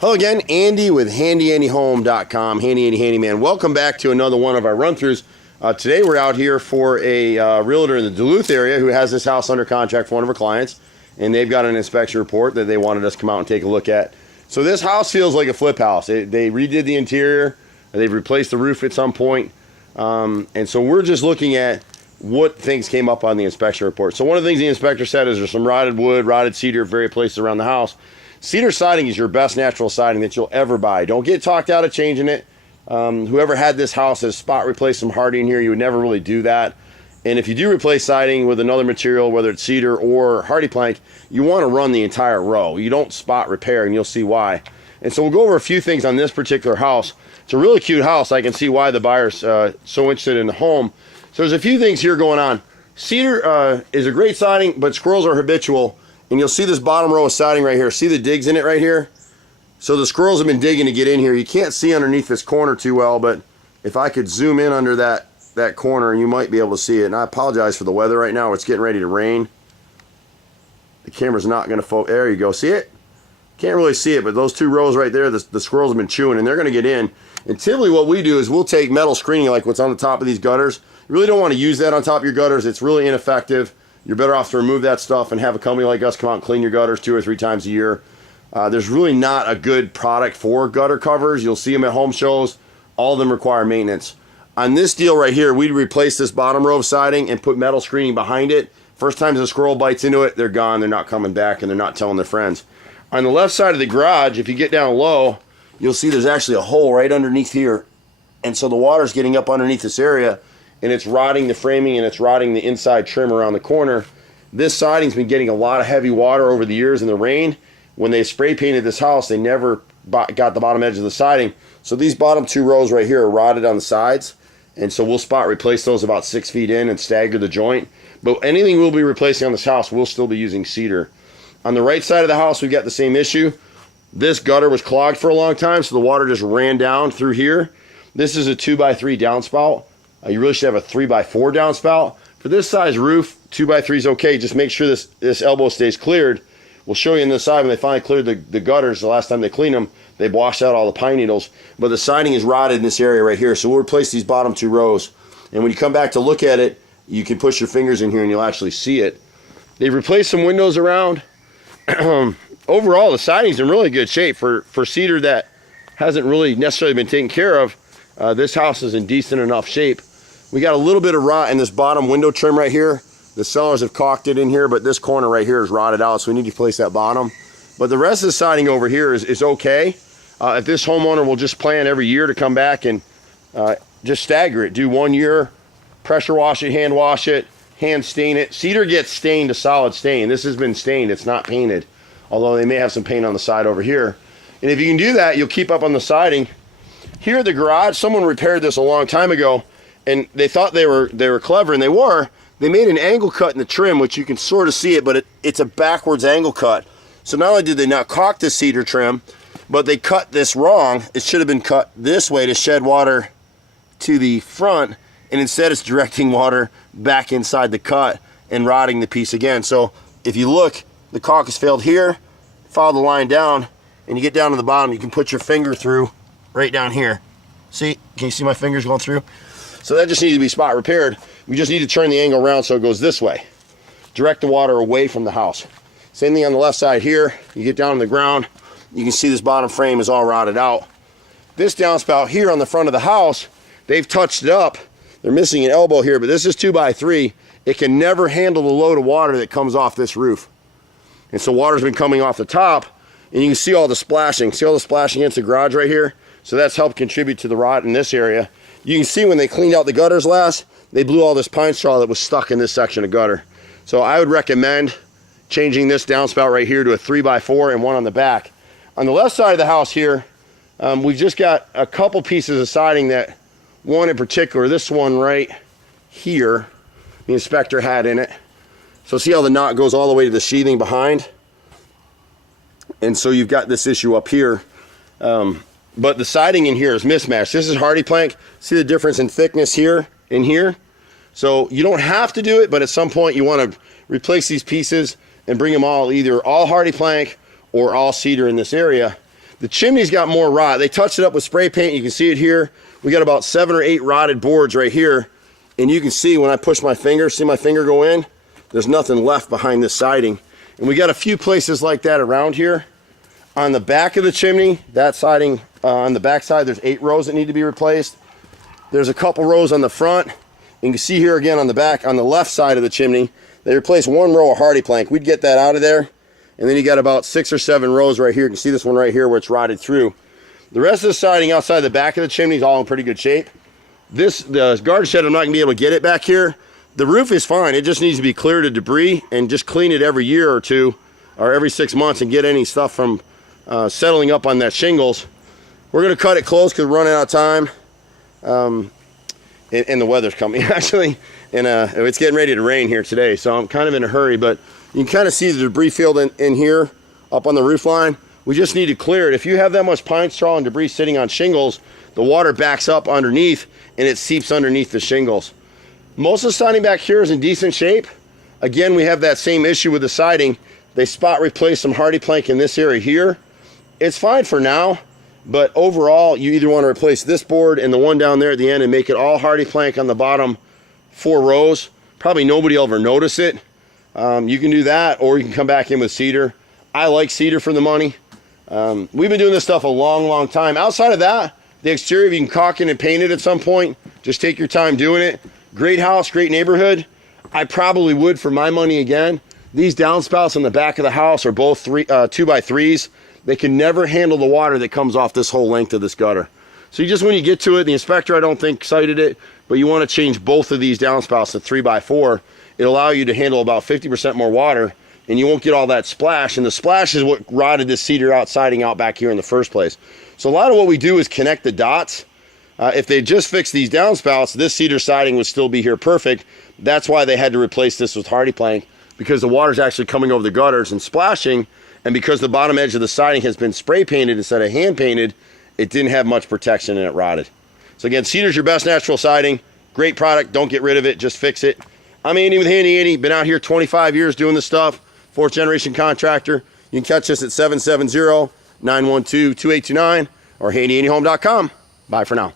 Hello again, Andy with HandyANDYHome.com, Handy Andy Handyman. Welcome back to another one of our run-throughs. Today we're out here for a realtor in the Duluth area who has this house under contract for one of our clients, and they've got an inspection report that they wanted us to come out and take a look at. So this house feels like a flip house. They redid the interior, they've replaced the roof at some point, and so we're just looking at what things came up on the inspection report. So one of the things the inspector said is there's some rotted wood, rotted cedar, various places around the house. Cedar siding is your best natural siding that you'll ever buy. Don't get talked out of changing it. Whoever had this house has spot replaced some hardy in here. You would never really do that. And if you do replace siding with another material, whether it's cedar or hardy plank, you want to run the entire row. You don't spot repair, and you'll see why. And so we'll go over a few things on this particular house. It's a really cute house. I can see why the buyer's so interested in the home. So there's a few things here going on. Cedar is a great siding, but squirrels are habitual. And you'll see this bottom row of siding right here. See the digs in it right here? So the squirrels have been digging to get in here. You can't see underneath this corner too well, but if I could zoom in under that corner, you might be able to see it. And I apologize for the weather right now. It's getting ready to rain. The camera's not going to focus. There you go. See it? Can't really see it, but those two rows right there, the squirrels have been chewing, and they're going to get in. And typically what we do is we'll take metal screening like what's on the top of these gutters. You really don't want to use that on top of your gutters. It's really ineffective. You're better off to remove that stuff and have a company like us come out and clean your gutters 2 or 3 times a year. There's really not a good product for gutter covers. You'll see them at home shows. All of them require maintenance. On this deal right here, we'd replace this bottom row of siding and put metal screening behind it. First time the squirrel bites into it, they're gone. They're not coming back, and they're not telling their friends. On the left side of the garage, if you get down low, you'll see there's actually a hole right underneath here. And so the water's getting up underneath this area, and it's rotting the framing and it's rotting the inside trim around the corner. This siding's been getting a lot of heavy water over the years in the rain. When they spray painted this house, they never got the bottom edge of the siding. So these bottom 2 rows right here are rotted on the sides. And so we'll spot replace those about 6 feet in and stagger the joint. But anything we'll be replacing on this house, we'll still be using cedar. On the right side of the house, we've got the same issue. This gutter was clogged for a long time, so the water just ran down through here. This is a 2x3 downspout. You really should have a 3x4 downspout. For this size roof, 2x3 is okay. Just make sure this elbow stays cleared. We'll show you on this side when they finally cleared the gutters. The last time they cleaned them, they washed out all the pine needles. But the siding is rotted in this area right here. So we'll replace these bottom 2 rows. And when you come back to look at it, you can push your fingers in here and you'll actually see it. They've replaced some windows around. Overall, the siding's in really good shape for cedar that hasn't really necessarily been taken care of. This house is in decent enough shape. We got a little bit of rot in this bottom window trim right here. The sellers have caulked it in here, but this corner right here is rotted out, so we need to replace that bottom. But the rest of the siding over here is okay. If this homeowner will just plan every year to come back and just stagger it, do 1 year, pressure wash it, hand stain it. Cedar gets stained to solid stain. This has been stained, it's not painted, although they may have some paint on the side over here. And if you can do that, you'll keep up on the siding. Here at the garage, someone repaired this a long time ago, and they thought they were clever, and they were. They made an angle cut in the trim, which you can sort of see it, but it's a backwards angle cut. So not only did they not caulk the cedar trim, but they cut this wrong. It should have been cut this way to shed water to the front, and instead it's directing water back inside the cut and rotting the piece again. So if you look, the caulk has failed here. Follow the line down, and you get down to the bottom, you can put your finger through right down here. See? Can you see my fingers going through? So that just needs to be spot repaired. We just need to turn the angle around so it goes this way. Direct the water away from the house. Same thing on the left side here. You get down to the ground, you can see this bottom frame is all rotted out. This downspout here on the front of the house, they've touched it up. They're missing an elbow here, but this is 2x3. It can never handle the load of water that comes off this roof. And so water's been coming off the top, and you can see all the splashing. See all the splashing against the garage right here? So that's helped contribute to the rot in this area. You can see when they cleaned out the gutters last, they blew all this pine straw that was stuck in this section of gutter. So I would recommend changing this downspout right here to a 3x4 and one on the back. On the left side of the house here, we've just got a couple pieces of siding that, one in particular, this one right here, the inspector had in it. So see how the knot goes all the way to the sheathing behind? And so you've got this issue up here. But the siding in here is mismatched. This is hardy plank. See the difference in thickness here and here? So you don't have to do it, but at some point you want to replace these pieces and bring them all, either all hardy plank or all cedar in this area. The chimney's got more rot. They touched it up with spray paint. You can see it here. We got about 7 or 8 rotted boards right here. And you can see when I push my finger, see my finger go in? There's nothing left behind this siding. And we got a few places like that around here. On the back of the chimney, that siding, on the back side, there's 8 rows that need to be replaced. There's a couple rows on the front. You can see here again on the back, on the left side of the chimney, they replaced 1 row of hardy plank. We'd get that out of there. And then you got about 6 or 7 rows right here. You can see this one right here where it's rotted through. The rest of the siding outside the back of the chimney is all in pretty good shape. The garden shed, I'm not gonna be able to get it back here. The roof is fine. It just needs to be cleared of debris and just clean it every year or two, or every 6 months, and get any stuff from settling up on that shingles. We're gonna cut it close because we're running out of time. And the weather's coming actually, and it's getting ready to rain here today, so I'm kind of in a hurry, but you can kind of see the debris field in here up on the roof line. We just need to clear it. If you have that much pine straw and debris sitting on shingles, the water backs up underneath and it seeps underneath the shingles. Most of the siding back here is in decent shape. Again, we have that same issue with the siding. They spot replaced some hardy plank in this area here. It's fine for now, but overall you either want to replace this board and the one down there at the end and make it all hardy plank on the bottom 4 rows. Probably nobody will ever notice it. You can do that, or you can come back in with cedar. I like cedar for the money. We've been doing this stuff a long time. Outside of that, the exterior, you can caulk it and paint it at some point. Just take your time doing it. Great house, great neighborhood. I probably would for my money again. These downspouts on the back of the house are both 2x3s. They can never handle the water that comes off this whole length of this gutter. So you just, when you get to it, the inspector I don't think cited it, but you want to change both of these downspouts to 3x4. It'll allow you to handle about 50% more water, and you won't get all that splash. And the splash is what rotted this cedar out siding out back here in the first place. So a lot of what we do is connect the dots. If they just fixed these downspouts, this cedar siding would still be here perfect. That's why they had to replace this with hardy plank, because the water's actually coming over the gutters and splashing, and because the bottom edge of the siding has been spray painted instead of hand painted, it didn't have much protection and it rotted. So again, cedar's your best natural siding. Great product. Don't get rid of it. Just fix it. I'm Andy with Handy Andy. Been out here 25 years doing this stuff. 4th generation contractor. You can catch us at 770-912-2829 or HandyANDYHome.com. Bye for now.